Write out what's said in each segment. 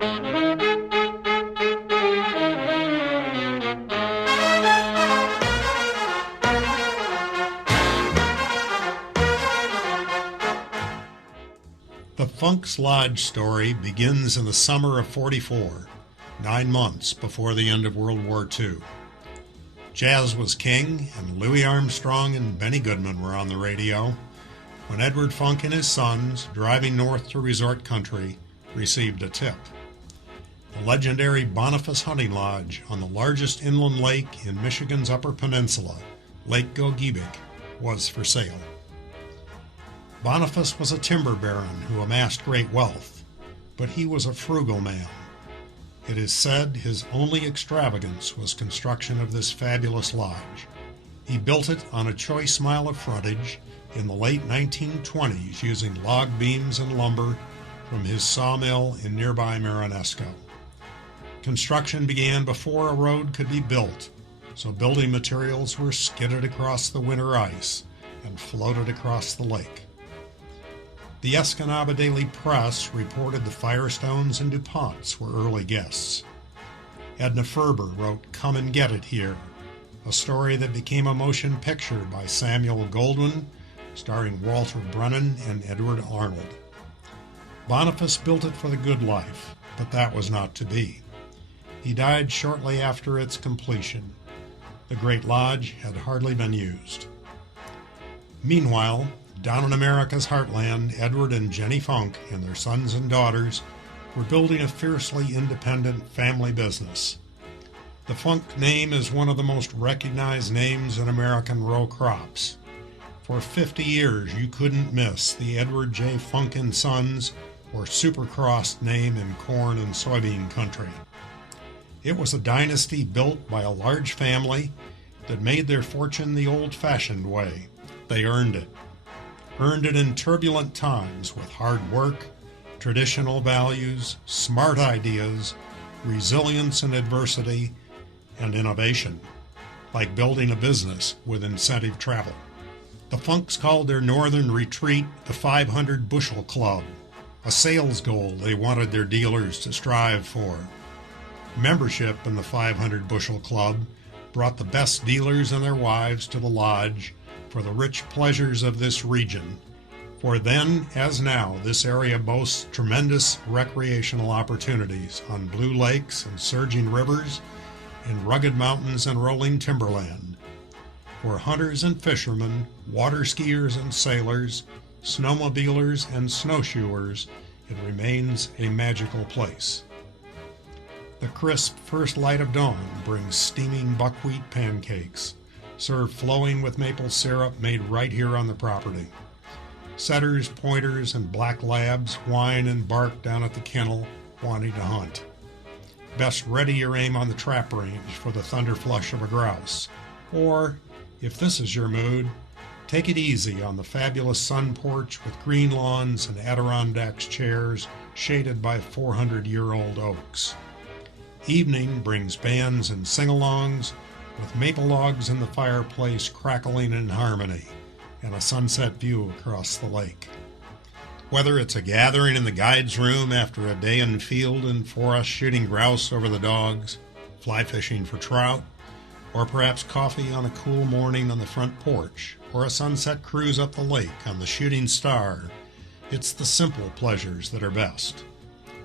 The Funk's Lodge story begins in the summer of '44, 9 months before the end of World War II. Jazz was king, and Louis Armstrong and Benny Goodman were on the radio when Edward Funk and his sons, driving north to resort country, received a tip. The legendary Boathouse hunting lodge on the largest inland lake in Michigan's Upper Peninsula, Lake Gogebic, was for sale. Boathouse was a timber baron who amassed great wealth, but he was a frugal man. It is said his only extravagance was construction of this fabulous lodge. He built it on a choice mile of frontage in the late 1920s using log beams and lumber from his sawmill in nearby Marinesco. Construction began before a road could be built, so building materials were skidded across the winter ice and floated across the lake. The Escanaba Daily Press reported the Firestones and DuPonts were early guests. Edna Ferber wrote Come and Get It Here, a story that became a motion picture by Samuel Goldwyn, starring Walter Brennan and Edward Arnold. Boathouse built it for the good life, but that was not to be. He died shortly after its completion. The Great Lodge had hardly been used. Meanwhile, down in America's heartland, Edward and Jenny Funk and their sons and daughters were building a fiercely independent family business. The Funk name is one of the most recognized names in American row crops. For 50 years, you couldn't miss the Edward J. Funk and Sons or Supercrossed name in corn and soybean country. It was a dynasty built by a large family that made their fortune the old-fashioned way. They earned it. Earned it in turbulent times with hard work, traditional values, smart ideas, resilience in adversity, and innovation, like building a business with incentive travel. The Funks called their northern retreat the 500 Bushel Club, a sales goal they wanted their dealers to strive for. Membership in the 500 Bushel Club brought the best dealers and their wives to the lodge for the rich pleasures of this region. For then, as now, this area boasts tremendous recreational opportunities on blue lakes and surging rivers, in rugged mountains and rolling timberland. For hunters and fishermen, water skiers and sailors, snowmobilers and snowshoers, it remains a magical place. The crisp first light of dawn brings steaming buckwheat pancakes, served flowing with maple syrup made right here on the property. Setters, pointers, and black labs whine and bark down at the kennel, wanting to hunt. Best ready your aim on the trap range for the thunder flush of a grouse. Or, if this is your mood, take it easy on the fabulous sun porch with green lawns and Adirondacks chairs shaded by 400-year-old oaks. Evening brings bands and sing-alongs, with maple logs in the fireplace crackling in harmony, and a sunset view across the lake. Whether it's a gathering in the guide's room after a day in field and forest shooting grouse over the dogs, fly fishing for trout, or perhaps coffee on a cool morning on the front porch, or a sunset cruise up the lake on the Shooting Star, it's the simple pleasures that are best,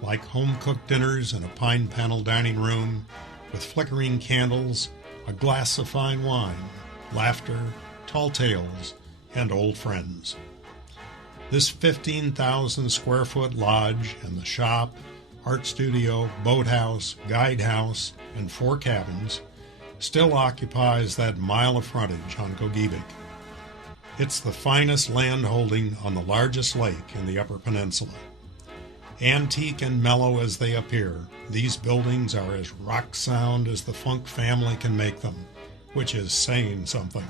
like home-cooked dinners in a pine-panel dining room with flickering candles, a glass of fine wine, laughter, tall tales, and old friends. This 15,000-square-foot lodge and the shop, art studio, boathouse, guidehouse, and 4 cabins still occupies that mile of frontage on Gogebic. It's the finest land holding on the largest lake in the Upper Peninsula. Antique and mellow as they appear, these buildings are as rock sound as the Funk family can make them, which is saying something.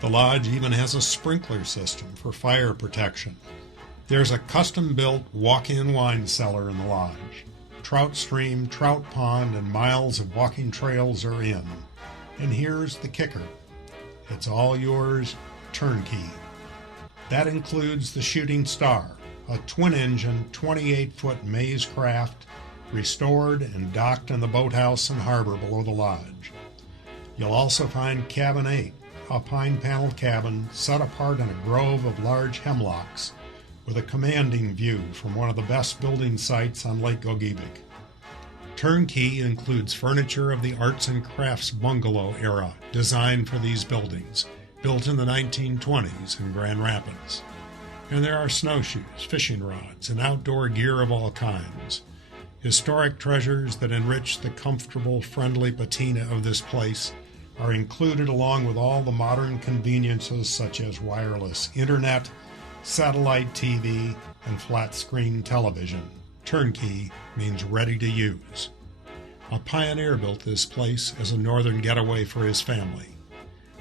The lodge even has a sprinkler system for fire protection. There's a custom-built walk-in wine cellar in the lodge. Trout stream, trout pond, and miles of walking trails are in. And here's the kicker. It's all yours, turnkey. That includes the Shooting Star, a twin-engine, 28-foot maze craft restored and docked in the boathouse and harbor below the lodge. You'll also find Cabin 8, a pine-paneled cabin set apart in a grove of large hemlocks with a commanding view from one of the best building sites on Lake Gogebic. Turnkey includes furniture of the arts and crafts bungalow era designed for these buildings, built in the 1920s in Grand Rapids. And there are snowshoes, fishing rods, and outdoor gear of all kinds. Historic treasures that enrich the comfortable, friendly patina of this place are included along with all the modern conveniences such as wireless internet, satellite TV, and flat-screen television. Turnkey means ready to use. A pioneer built this place as a northern getaway for his family.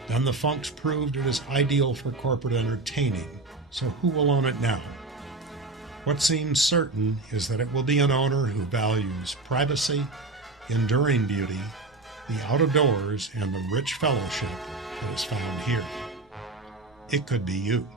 Then the Funks proved it is ideal for corporate entertaining, so who will own it now? What seems certain is that it will be an owner who values privacy, enduring beauty, the out-of-doors, and the rich fellowship that is found here. It could be you.